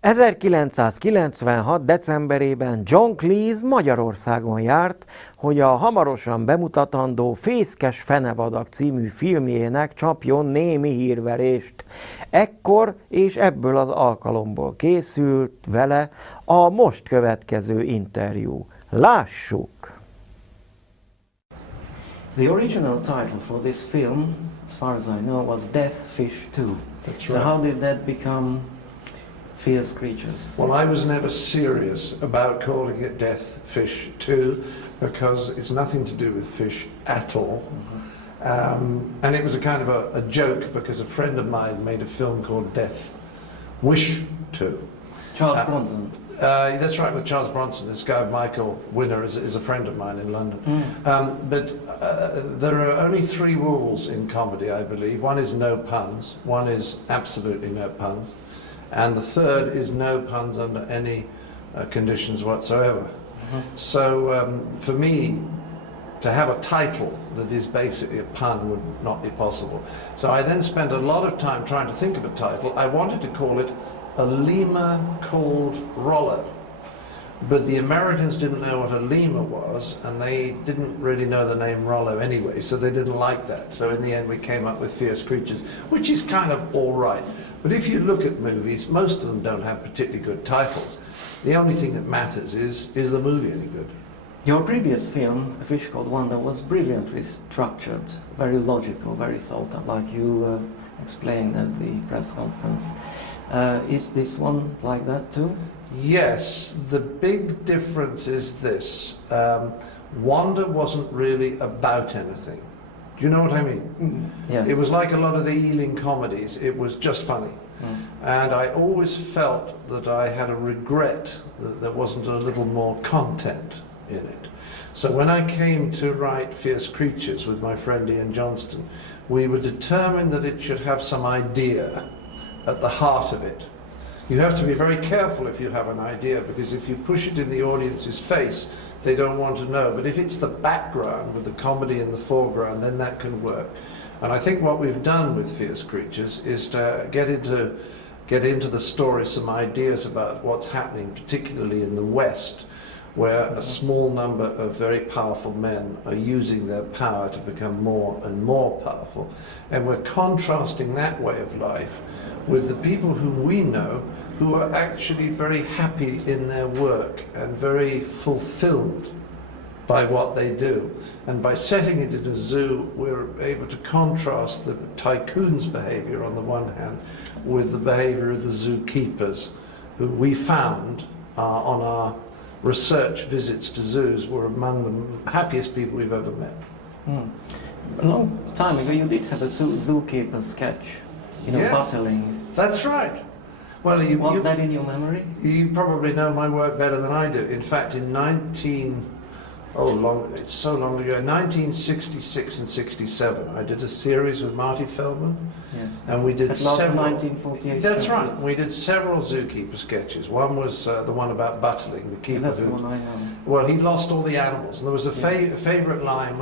1996. decemberében John Cleese Magyarországon járt, hogy a hamarosan bemutatandó Fészkes, fenevadak című filmjének csapjon némi hírverést. Ekkor és ebből az alkalomból készült vele a most következő interjú. Lássuk! The original title for this film, as far as I know, was Death Fish 2. That's So right. how did that become Fierce Creatures? Well, I was never serious about calling it Death Fish 2 because it's nothing to do with fish at all. And it was a kind of a joke because a friend of mine made a film called Death Wish 2. Charles Bronson. That's right, with Charles Bronson. This guy, Michael Winner, is a friend of mine in London. But there are only 3 rules in comedy, I believe. One is no puns, one is absolutely no puns, and the third is no puns under any conditions whatsoever. So for me, to have a title that is basically a pun would not be possible. So I then spent a lot of time trying to think of a title. I wanted to call it A Lemur Called Rollo, but the Americans didn't know what a lemur was, and they didn't really know the name Rollo anyway, so they didn't like that. So in the end we came up with Fierce Creatures, which is kind of all right. But if you look at movies, most of them don't have particularly good titles. The only thing that matters is the movie any good? Your previous film, A Fish Called Wanda, was brilliantly structured, very logical, very thought out, like you explained at the press conference. Is this one like that too? Yes, the big difference is this. Wanda wasn't really about anything. Do you know what I mean? Yes. It was like a lot of the Ealing comedies, it was just funny. And I always felt that I had a regret that there wasn't a little more content in it. So when I came to write Fierce Creatures with my friend Ian Johnston, we were determined that it should have some idea at the heart of it. You have to be very careful if you have an idea, because if you push it in the audience's face, they don't want to know. But if it's the background with the comedy in the foreground, then that can work. And I think what we've done with Fierce Creatures is to get into the story some ideas about what's happening, particularly in the West, where a small number of very powerful men are using their power to become more and more powerful. And we're contrasting that way of life with the people whom we know who are actually very happy in their work and very fulfilled by what they do. And by setting it in a zoo, we're able to contrast the tycoon's behavior on the one hand with the behavior of the zookeepers, who we found on our research visits to zoos were among the happiest people we've ever met. A long time ago you did have a zookeeper sketch, Yeah. battling. That's right. Well, Was that in your memory? You probably know my work better than I do. In fact, in it's so long ago, 1966 and 67, I did a series with Marty Feldman. Yes. And we did several. 1948. That's right. We did several zookeeper sketches. One was the one about Buttling, the keeper. That's the one I know. Well, he lost all the animals. And there was a favourite line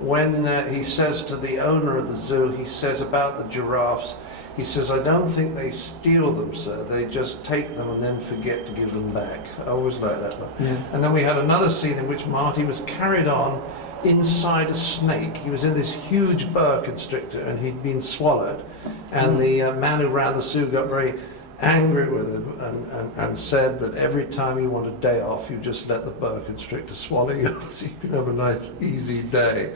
when he says to the owner of the zoo, he says about the giraffes, he says, "I don't think they steal them, sir. They just take them and then forget to give them back." I always like that one. Yes. And then we had another scene in which Marty was carried on inside a snake. He was in this huge boa constrictor and he'd been swallowed. And the man who ran the zoo got very angry with him and said that every time you want a day off, you just let the boa constrictor swallow you so you can have a nice easy day.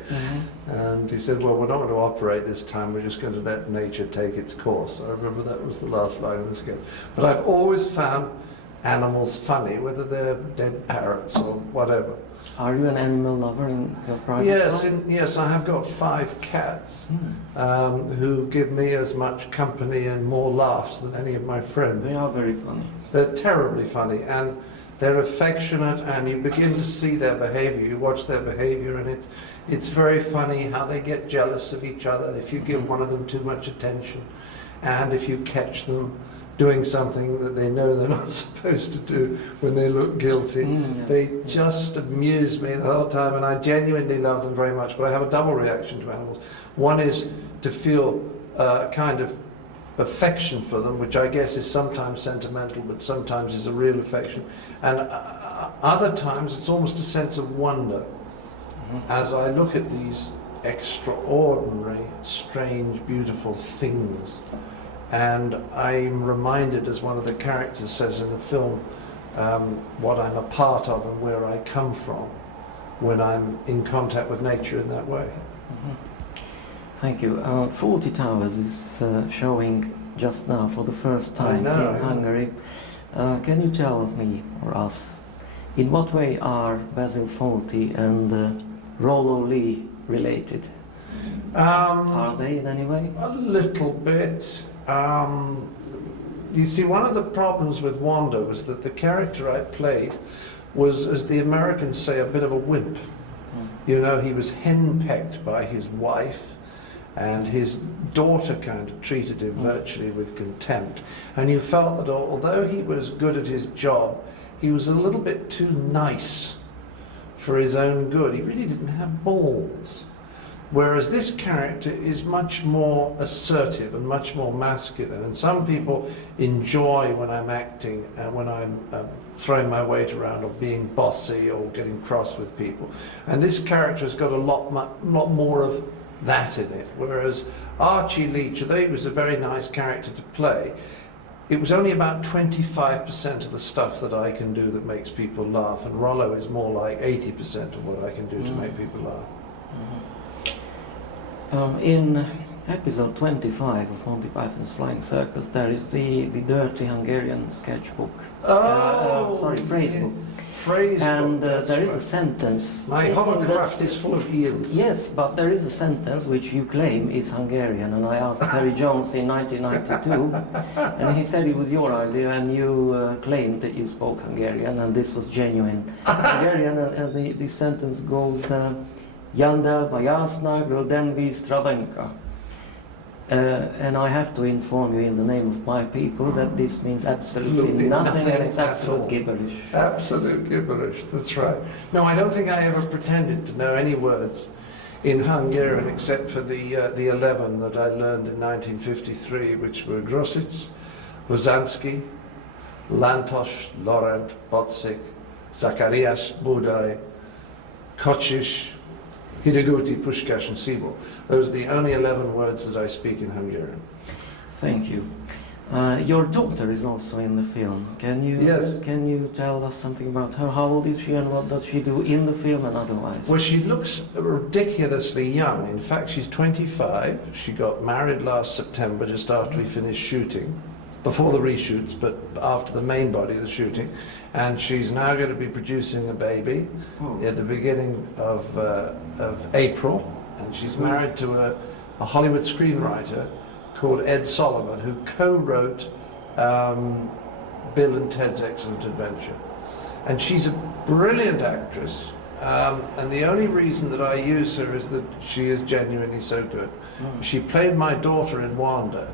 And he said, "Well, we're not going to operate this time, we're just going to let nature take its course." I remember that was the last line of the sketch. But I've always found animals funny, whether they're dead parrots or whatever. Are you an animal lover in your private Yes, life? yes, I have got 5 cats who give me as much company and more laughs than any of my friends. They are very funny. They're terribly funny and they're affectionate, and you begin to see their behavior. You watch their behavior and it's very funny how they get jealous of each other if you give one of them too much attention, and if you catch them doing something that they know they're not supposed to do when they look guilty. Yes. They just amuse me the whole time, and I genuinely love them very much. But I have a double reaction to animals. One is to feel kind of affection for them, which I guess is sometimes sentimental, but sometimes is a real affection. And other times it's almost a sense of wonder as I look at these extraordinary, strange, beautiful things. And I'm reminded, as one of the characters says in the film, what I'm a part of and where I come from when I'm in contact with nature in that way. Thank you. 40 Towers is showing just now for the first time in Hungary. Can you tell me or us, in what way are Basil Fawlty and Rollo Lee related? Are they in any way? A little bit. You see, one of the problems with Wanda was that the character I played was, as the Americans say, a bit of a wimp. You know, he was henpecked by his wife, and his daughter kind of treated him virtually with contempt. And you felt that although he was good at his job, he was a little bit too nice for his own good. He really didn't have balls. Whereas this character is much more assertive and much more masculine. And some people enjoy when I'm acting and when I'm throwing my weight around or being bossy or getting cross with people. And this character has got a lot more of that in it. Whereas Archie Leach, although he was a very nice character to play, it was only about 25% of the stuff that I can do that makes people laugh. And Rollo is more like 80% of what I can do to make people laugh. In episode 25 of Monty Python's Flying Circus, there is the dirty Hungarian sketchbook. Phrasebook. And there is a sentence. My hovercraft is full of eels. Yes, but there is a sentence which you claim is Hungarian, and I asked Terry Jones in 1992, and he said it was your idea, and you claimed that you spoke Hungarian, and this was genuine Hungarian, and the sentence goes, Jandel Vajasnak Rodenvi Stravenka. And I have to inform you in the name of my people that this means absolutely nothing, and it's absolute gibberish. Absolute gibberish, that's right. No, I don't think I ever pretended to know any words in Hungarian except for the 11 that I learned in 1953, which were Grosic, Lozanski, Lantos, Laurent, Bocik, Zacharias, Budaj, Kocsis, Hideguti, Puskás, and Szibor. Those are the only 11 words that I speak in Hungarian. Thank you. Your daughter is also in the film. Can you tell us something about her? How old is she and what does she do in the film and otherwise? Well, she looks ridiculously young. In fact, she's 25. She got married last September just after we finished shooting. Before the reshoots, but after the main body of the shooting. And she's now going to be producing a baby at the beginning of April. And she's married to a Hollywood screenwriter called Ed Solomon, who co-wrote Bill and Ted's Excellent Adventure. And she's a brilliant actress. And the only reason that I use her is that she is genuinely so good. She played my daughter in Wanda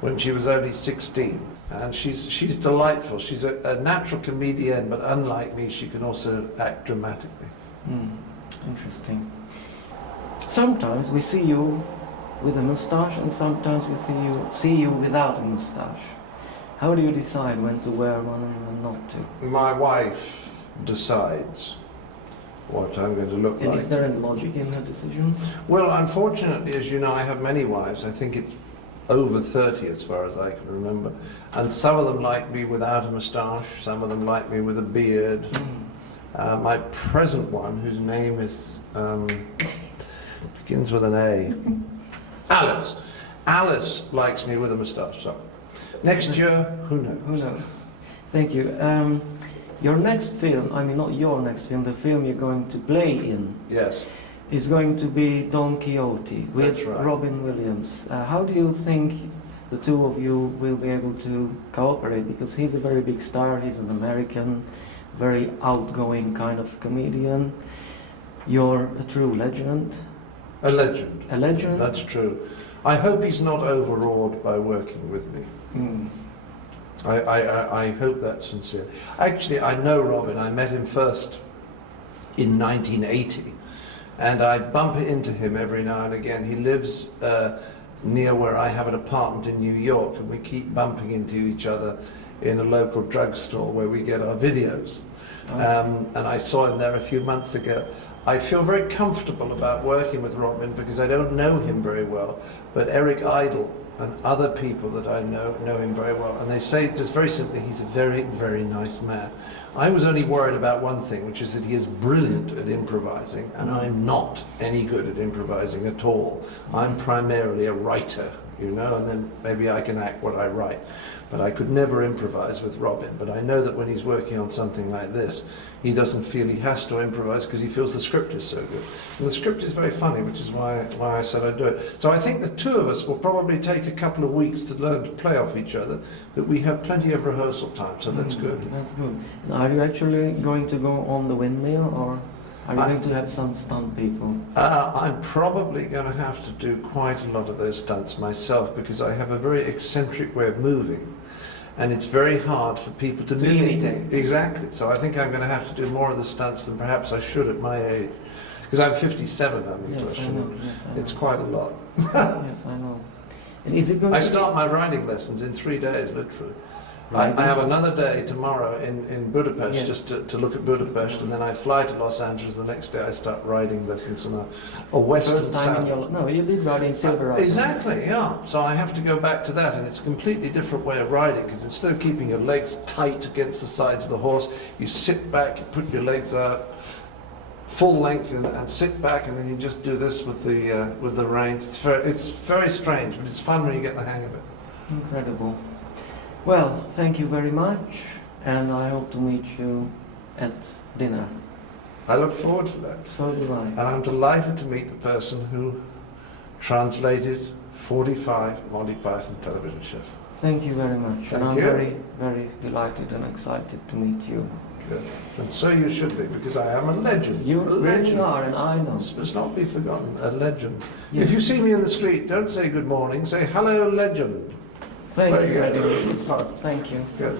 when she was only 16. And she's delightful. She's a natural comedian, but unlike me, she can also act dramatically. Interesting. Sometimes we see you with a moustache, and sometimes we see you without a moustache. How do you decide when to wear one and when not to? My wife decides what I'm going to look like. And is there any logic in her decision? Well, unfortunately, as you know, I have many wives. I think it's over 30 as far as I can remember. And some of them like me without a moustache, some of them like me with a beard. My present one, whose name is, begins with an A. Alice. Alice likes me with a moustache. So next year, who knows? Who knows? Thank you. Your next film, I mean not your next film, the film you're going to play in. Yes. Is going to be Don Quixote with Robin Williams. How do you think the two of you will be able to cooperate? Because he's a very big star, he's an American, very outgoing kind of comedian. You're a true legend. A legend. A legend? That's true. I hope he's not overawed by working with me. I hope that's sincere. Actually, I know Robin. I met him first in 1980. And I bump into him every now and again. He lives near where I have an apartment in New York, and we keep bumping into each other in a local drugstore where we get our videos. And I saw him there a few months ago. I feel very comfortable about working with Robin because I don't know him very well, but Eric Idle and other people that I know him very well, and they say just very simply he's a very, very nice man. I was only worried about one thing, which is that he is brilliant at improvising, and I'm not any good at improvising at all. I'm primarily a writer, you know, and then maybe I can act what I write. But I could never improvise with Robin. But I know that when he's working on something like this, he doesn't feel he has to improvise because he feels the script is so good. And the script is very funny, which is why I said I'd do it. So I think the two of us will probably take a couple of weeks to learn to play off each other, but we have plenty of rehearsal time, so that's good. That's good. Are you actually going to go on the windmill, or are you going to have some stunt people? I'm probably going to have to do quite a lot of those stunts myself because I have a very eccentric way of moving. And it's very hard for people to imitate. Exactly. So I think I'm going to have to do more of the stunts than perhaps I should at my age. Because I'm 57 now, Miklós. Yes, I know. Yes, I know. It's quite a lot. Yes, I know. And is it going I to start my riding lessons in 3 days, literally. I have another day tomorrow in Budapest, Yes. just to look at Budapest, and then I fly to Los Angeles. The next day I start riding lessons on a western First time in saddle. your no, you did ride in Silverado. Exactly, yeah. So I have to go back to that, and it's a completely different way of riding, because instead of keeping your legs tight against the sides of the horse, you sit back, you put your legs out full length and sit back, and then you just do this with the reins. It's very strange, but it's fun when you get the hang of it. Incredible. Well, thank you very much, and I hope to meet you at dinner. I look forward to that. So do I. And I'm delighted to meet the person who translated 45 Monty Python television shows. Thank you very much. Thank and I'm you. very, very delighted and excited to meet you. Good. And so you should be, because I am a legend. You a really legend. are, and I know. This must not be forgotten. A legend. Yes. If you see me in the street, don't say good morning, say hello, legend. Thank Very you good. very much. Thank you. Good.